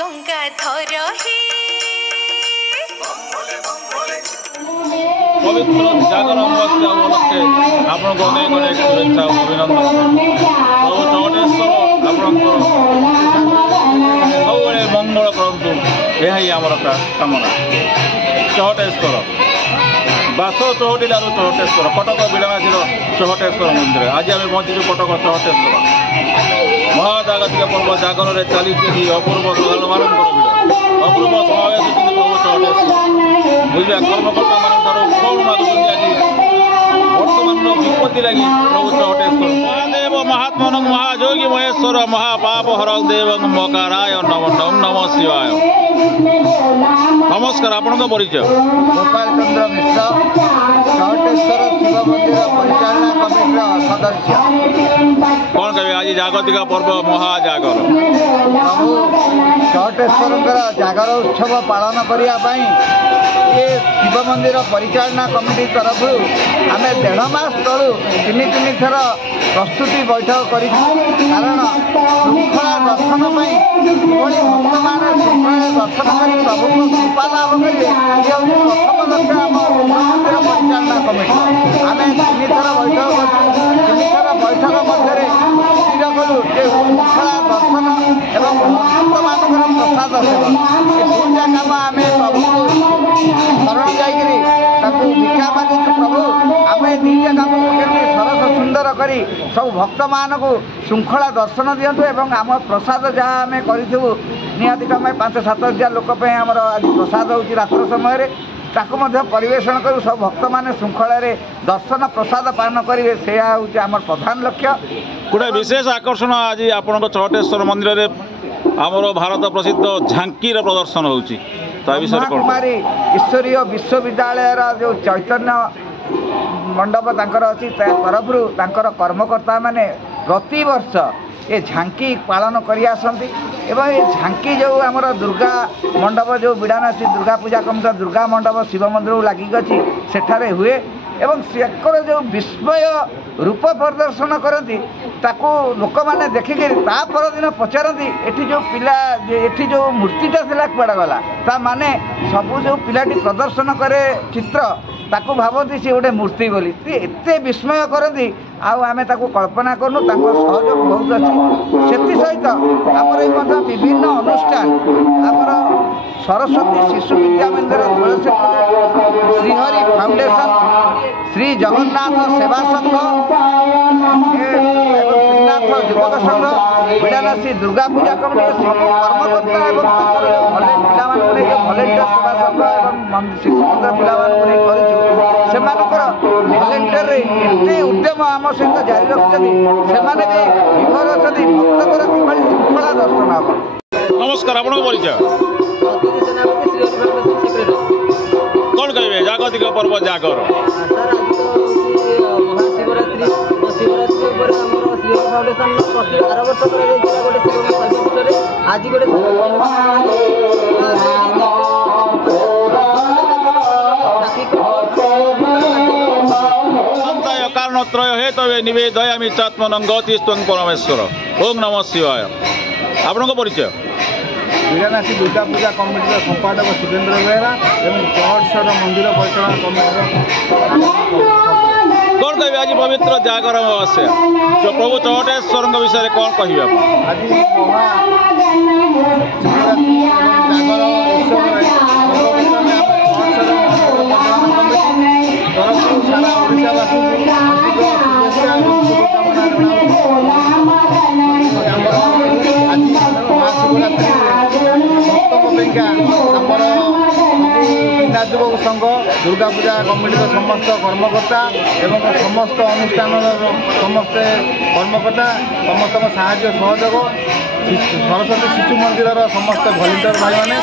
गंगाधर हे पवित्र जागर अमावस्या उपलक्षे आपको अनेक अनेक शुभेच्छा और अभिनंदन। प्रभु चौटेश्वर आपंकर सब मंगल करूँ यही आमर कामना। चौटेश्वर बास चौटीदार चौटेश्वर कटक बिड़ामासी चौटेश्वर मंदिर आज आम पहुंचु कटक चौटेश्वर महाजागतिक पर्व जागर में चली अपूर्व श्रद्धालु भिड़ अपूर्व समावेश प्रभु चौटेश्वर बुझे कर्मकर्ता मान कौन मागुंट आज बर्तमान विपत्ति लगी प्रभु चौटेश्वर महादेव महात्मा महायोगी महेश्वर महापाप हरक देव मकाराय नम नम शिवाय। नमस्कार आपन परिचय गोपाल चंद्र मिश्र चौटेश्वर शिव मंदिर परिचालना कमिटी सदस्य। कौन कहे आज जागतिक पर्व महाजागर प्रभु चौटेश्वर जागर उत्सव पालन करने ये शिव मंदिर परिचालना कमिटी तरफ आम 1.5 मास तलू 3 थर प्रस्तुति बैठक कर कारण श्रृंखला दर्शन भक्त मान श्रृंखला दर्शन कर प्रभु को कृपा लाभ करेंगे ये हूँ प्रथम लक्ष्य आम मंदिर परिचालना कमिटी आम 3 थर बैठक 3 थर बैठक मध्य स्थिर कलु श्रृंखला दर्शन एवं भक्त मान प्रसाद सेवा ये दुईटा कम आम प्रभु शरण जाइए भिक्षा मागिଛୁ प्रभु आम दुईटा कम सरस सुंदर करी सब भक्त मान को श्रृंखला दर्शन दिंतु एवं आम प्रसाद जहाँ आम करूँ निहाती कम 5-7 हजार लोक आमर आज प्रसाद होची रात्र समय ताकू परिवेषण करूँ सब भक्त मैंने श्रृंखला दर्शन प्रसाद पालन करेंगे से हूँ आम प्रधान लक्ष्य। गोटे विशेष आकर्षण आज आपण चौटेश्वर मंदिर में आमर भारत प्रसिद्ध झांकीर प्रदर्शन होची कुमारी ईश्वरीय विश्वविद्यालय जो चैतन्य मंडप अच्छी तरफ कर्मकर्ता माने प्रति वर्ष ये झांकी पालन कर आसती एवं ये झांकी जो आमर दुर्गा मंडप जो बिड़ानासी दुर्गा पूजा कमिटी दुर्गा मंडप शिव मंदिर लगिक अच्छी सेठारे हुए एवं सेकर जो विस्मय रूप प्रदर्शन करती ताकू लोक मैंने देखिक परदिन पचारती एठी जो पिला एठी जो मूर्तिटा थिला कुआड़ा गला ता माने सबू जो पिलाटी प्रदर्शन करे चित्र ताकू भावती सी गोटे मूर्ति बोली एते विस्मय करती आमे ताकू कल्पना करूँ सहयोग बहुत अच्छी से सहित आमर विभिन्न अनुष्ठान आमर सरस्वती शिशु विद्या मंदिर तुलसीपुर श्रीहरि फाउंडेशन श्री जगन्नाथ सेवा संघ श्रीनाथ युवक संघ बिड़ानासी दुर्गा पूजा कमिटी कर्मकर्ता एवं पिला भलेंटियर सेवा संघ एवं शिशु मंदिर पिला भलेंटियर एते उद्यम आम सहित जारी रखिंट से भी विफल अच्छी भक्तर किभली श्रृंखला दर्शन हम। नमस्कार आपन परिचय कौन कहे जागतिक पर्व जागर आज गोटे कारणत्रय हे तवे निवेदयामि चात्मनं गतिस्त्वं परमेश्वर। ओम नमः शिवाय। आपन परिचय बिड़ानासी दुर्गा पूजा कमिटी संपादक सुरेंद्र बेहरा एवं चौटेश्वर मंदिर परिचालन कमिटी कौन कहे आज पवित्र जागर अमावस्या जो प्रभु चौटेश्वर विषय कौन कहे आज जागर युवक संघ दुर्गा पूजा कमिटी समस्त कर्मकर्ता एवं समस्त अनुष्ठान समस्ते कर्मकर्ता समस्त साहाय्य सहयोग सरस्वती शिशु मंदिर समस्त भलेंटियर भाई मैंने